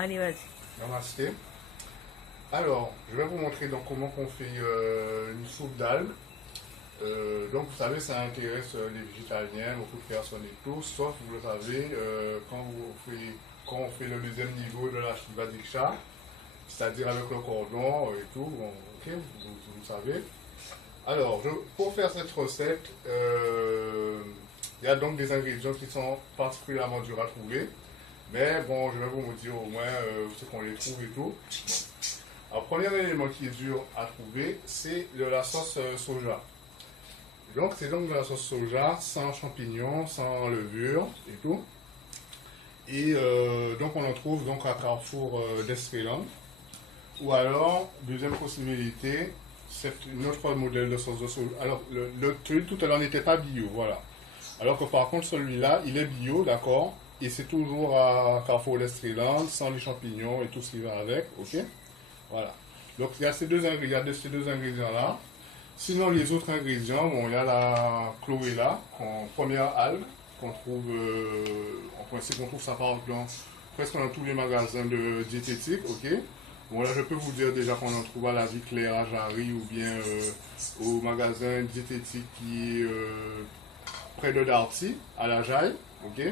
Allez, vas-y. Namasté. Alors, je vais vous montrer donc comment on fait une soupe d'algues. Donc, vous savez, ça intéresse les végétaliens, beaucoup de personnes et tout, sauf, vous le savez, quand on fait le deuxième niveau de la shiva diksha, c'est-à-dire avec le cordon et tout, bon, ok, vous le savez. Alors, pour faire cette recette, il y a donc des ingrédients qui sont particulièrement durs à trouver. Mais bon, je vais vous dire au moins ce qu'on les trouve et tout. Alors, premier élément qui est dur à trouver, c'est de la sauce soja. Donc, c'est donc de la sauce soja sans champignons, sans levure et tout. Et donc, on en trouve donc à Carrefour d'Estreland. Ou alors, deuxième possibilité, c'est notre modèle de sauce de soja. Alors, le tout à l'heure n'était pas bio, voilà. Alors que par contre, celui-là, il est bio, d'accord? Et c'est toujours à Carrefour d'Estreland, sans les champignons et tout ce qui va avec, ok? Voilà. Donc il y a ces deux ingrédients-là. Sinon, les autres ingrédients, bon, il y a la chlorella, première algue, qu'on trouve, en principe, on trouve ça par exemple presque dans tous les magasins de diététique, ok? Bon, là, je peux vous dire déjà qu'on en trouve à la Vie Claire, à Jarry, ou bien au magasin diététique qui est près de Darty, à la Jaille, ok?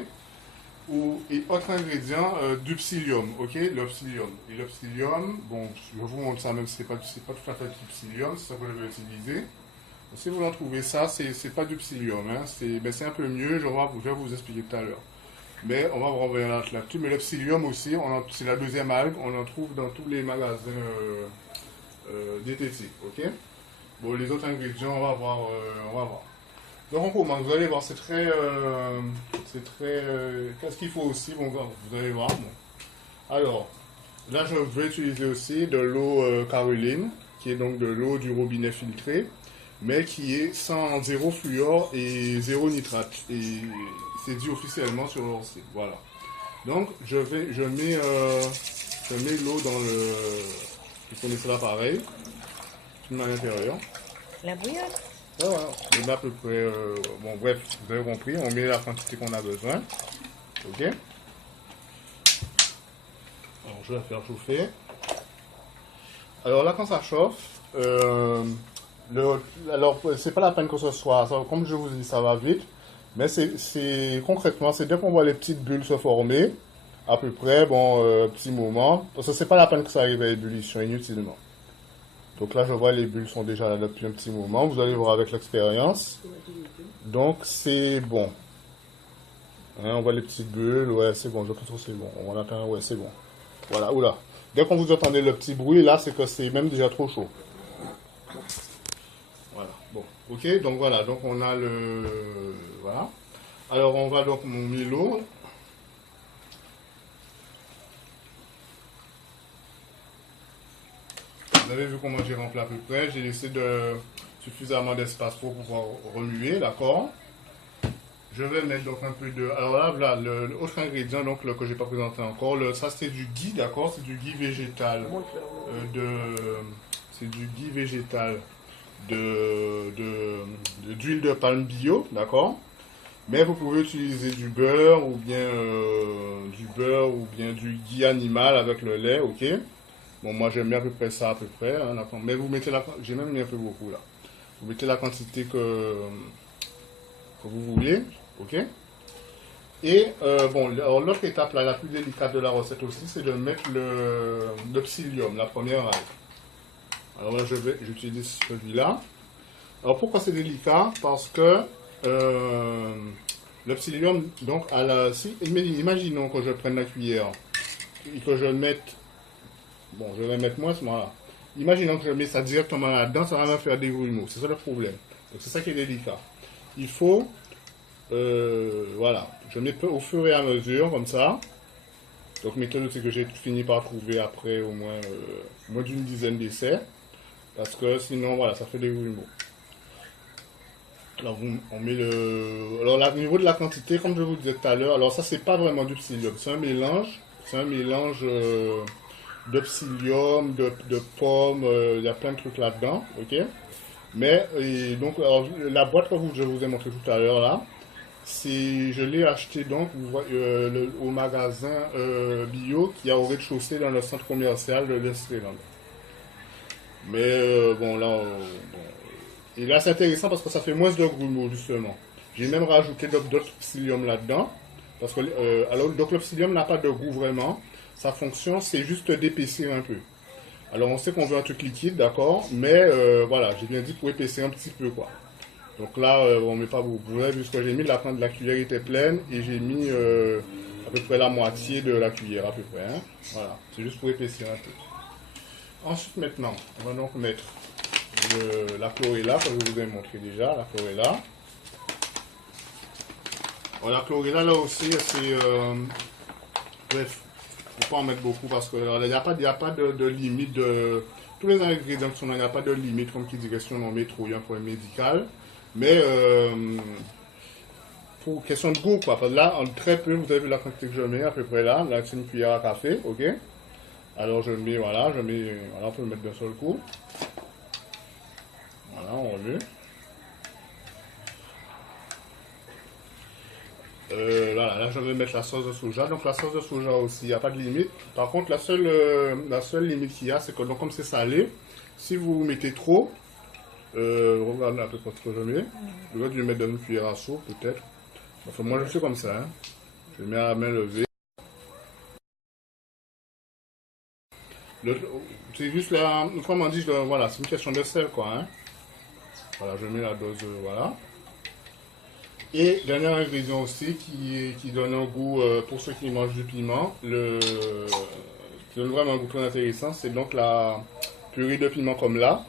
Et autre ingrédient, du psyllium, ok, le psyllium. Et le psyllium, bon, je vous montre ça même si c'est pas tout à fait du psyllium, c'est ça que je vais utiliser. Donc, si vous en trouvez ça, c'est pas du psyllium, hein, c'est un peu mieux, je vais vous expliquer tout à l'heure. Mais on va vous renvoyer là-dessus. Mais le psyllium aussi, c'est la deuxième algue, on en trouve dans tous les magasins diététiques, ok. Bon, les autres ingrédients, on va voir, on va voir. Donc on commence, vous allez voir, qu'est-ce qu'il faut aussi, bon, vous allez voir. Bon. Alors, là je vais utiliser aussi de l'eau Caroline, qui est donc de l'eau du robinet filtré, mais qui est sans zéro fluor et zéro nitrate. Et c'est dit officiellement sur leur site, voilà. Donc je mets l'eau dans le, vous connaissez l'appareil, je mets à l'intérieur. La bouillotte. Voilà, on met à peu près, bon bref, vous avez compris, on met la quantité qu'on a besoin, ok. Alors je vais la faire chauffer. Alors là quand ça chauffe, alors c'est pas la peine que ce soit, ça, comme je vous dis ça va vite, mais concrètement, c'est dès qu'on voit les petites bulles se former, à peu près, bon, petit moment, parce que c'est pas la peine que ça arrive à ébullition inutilement. Donc là, je vois les bulles sont déjà là depuis un petit moment. Vous allez voir avec l'expérience. Donc c'est bon. Hein, on voit les petites bulles. Ouais, c'est bon. Je pense que c'est bon. On va attendre. Ouais, c'est bon. Voilà. Oula. Dès qu'on vous entendez le petit bruit, là, c'est que c'est même déjà trop chaud. Voilà. Bon. Ok. Donc voilà. Donc on a le. Voilà. Alors on va donc mettre l'eau. Vous avez vu comment j'ai rempli à peu près. J'ai laissé suffisamment d'espace pour pouvoir remuer, d'accord. Je vais mettre donc un peu de... Alors là, l'autre ingrédient donc, que je n'ai pas présenté encore, ça c'est du ghee, d'accord. C'est du ghee végétal. C'est du ghee végétal d'huile de palme bio, d'accord. Mais vous pouvez utiliser du beurre ou bien du ghee animal avec le lait, ok. Bon, moi, j'aime bien à peu près ça, à peu près. Hein, mais vous mettez j'ai même mis un peu beaucoup, là. Vous mettez la quantité que vous voulez, ok. Et, bon, alors, l'autre étape, là, la plus délicate de la recette aussi, c'est de mettre le psyllium, la première algue. Alors là, j'utilise celui-là. Alors, pourquoi c'est délicat? Parce que le psyllium, donc, imaginons que je prenne la cuillère et que je mette... Bon, je vais mettre moins, voilà. Imaginons que je mets ça directement là-dedans, ça va me faire des grumeaux. C'est ça le problème. Donc c'est ça qui est délicat. Il faut, voilà, je mets au fur et à mesure, comme ça. Donc méthode, c'est que j'ai fini par trouver après au moins d'une dizaine d'essais. Parce que sinon, voilà, ça fait des grumeaux. Alors on met alors là, au niveau de la quantité, comme je vous disais tout à l'heure, alors ça c'est pas vraiment du psyllium, c'est un mélange. De psyllium, de pommes, il y a plein de trucs là-dedans, ok. Mais, donc, alors, la boîte que je vous ai montré tout à l'heure, là, je l'ai acheté donc au magasin bio qui a au rez-de-chaussée dans le centre commercial de l'Estréland. Mais bon, là, bon. Et là, c'est intéressant parce que ça fait moins de grumeaux, justement. J'ai même rajouté d'autres psyllium là-dedans. Parce que alors, donc le psyllium n'a pas de goût vraiment. Sa fonction, c'est juste d'épaissir un peu. Alors, on sait qu'on veut un truc liquide, d'accord. Mais voilà, j'ai bien dit pour épaissir un petit peu, quoi. Donc là, on ne met pas beaucoup. Vous avez vu ce que j'ai mis, la fin de la cuillère était pleine et j'ai mis à peu près la moitié de la cuillère, à peu près. Hein. Voilà, c'est juste pour épaissir un peu. Ensuite, maintenant, on va donc mettre la chlorella, que je vous ai montré déjà, la chlorella. Bon, la chlorella, là aussi, c'est... bref, il ne faut pas en mettre beaucoup parce qu'il n'y a pas de limite de... Tous les ingrédients qui sont là, il n'y a pas de limite, comme qui dirait si on en met trop, il y a un point médical. Mais pour question de goût, quoi. Parce que là, en très peu, vous avez vu la quantité que je mets, à peu près là. Là, c'est une cuillère à café, ok. Alors je mets, voilà, voilà, on peut le mettre d'un seul coup. Voilà, on remue. Voilà, là je vais mettre la sauce de soja. Donc la sauce de soja aussi, il n'y a pas de limite. Par contre, la seule limite qu'il y a, c'est que donc, comme c'est salé, si vous mettez trop, regardez à peu près ce que je mets. Je vais lui mettre dans une cuillère à soupe, peut-être. Enfin, moi je suis comme ça. Hein. Je mets à la main levée. C'est juste là, une fois on dit, voilà, c'est une question de sel, quoi. Hein. Voilà, je mets la dose, voilà. Et dernier ingrédient aussi qui donne un goût, pour ceux qui mangent du piment, qui donne vraiment un goût très intéressant, c'est donc la purée de piment comme là,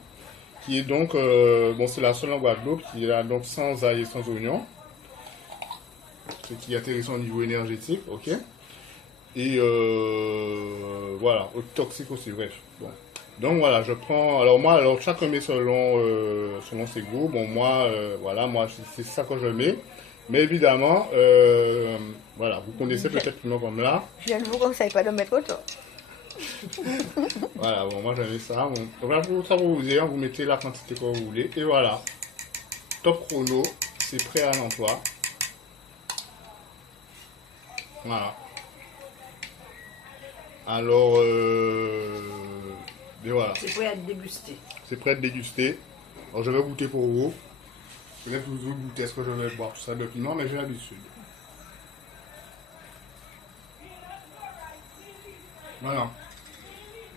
qui est donc, bon c'est la seule en Guadeloupe, qui est là donc sans ail et sans oignon, ce qui est intéressant au niveau énergétique, ok. Et voilà, toxique aussi, bref. Bon. Donc voilà, je prends, alors chacun met selon ses goûts, bon moi, voilà, moi c'est ça que je mets. Mais évidemment, voilà, vous connaissez peut-être piment comme là. Je ne vous conseille pas de mettre autant. Voilà, bon, moi j'avais ça. Bon. Donc là, pour ça, vous dire, vous mettez la quantité que vous voulez. Et voilà, top chrono, c'est prêt à l'emploi. Voilà. Alors, et voilà. C'est prêt à être dégusté. C'est prêt à être dégusté. Alors je vais goûter pour vous. Je vais vous goûter ce que je vais boire tout ça de piment, mais j'ai l'habitude. Voilà.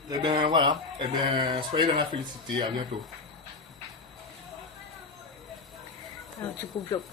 Et bien voilà. Et bien soyez dans la félicité. À bientôt. Alors, tu coupes.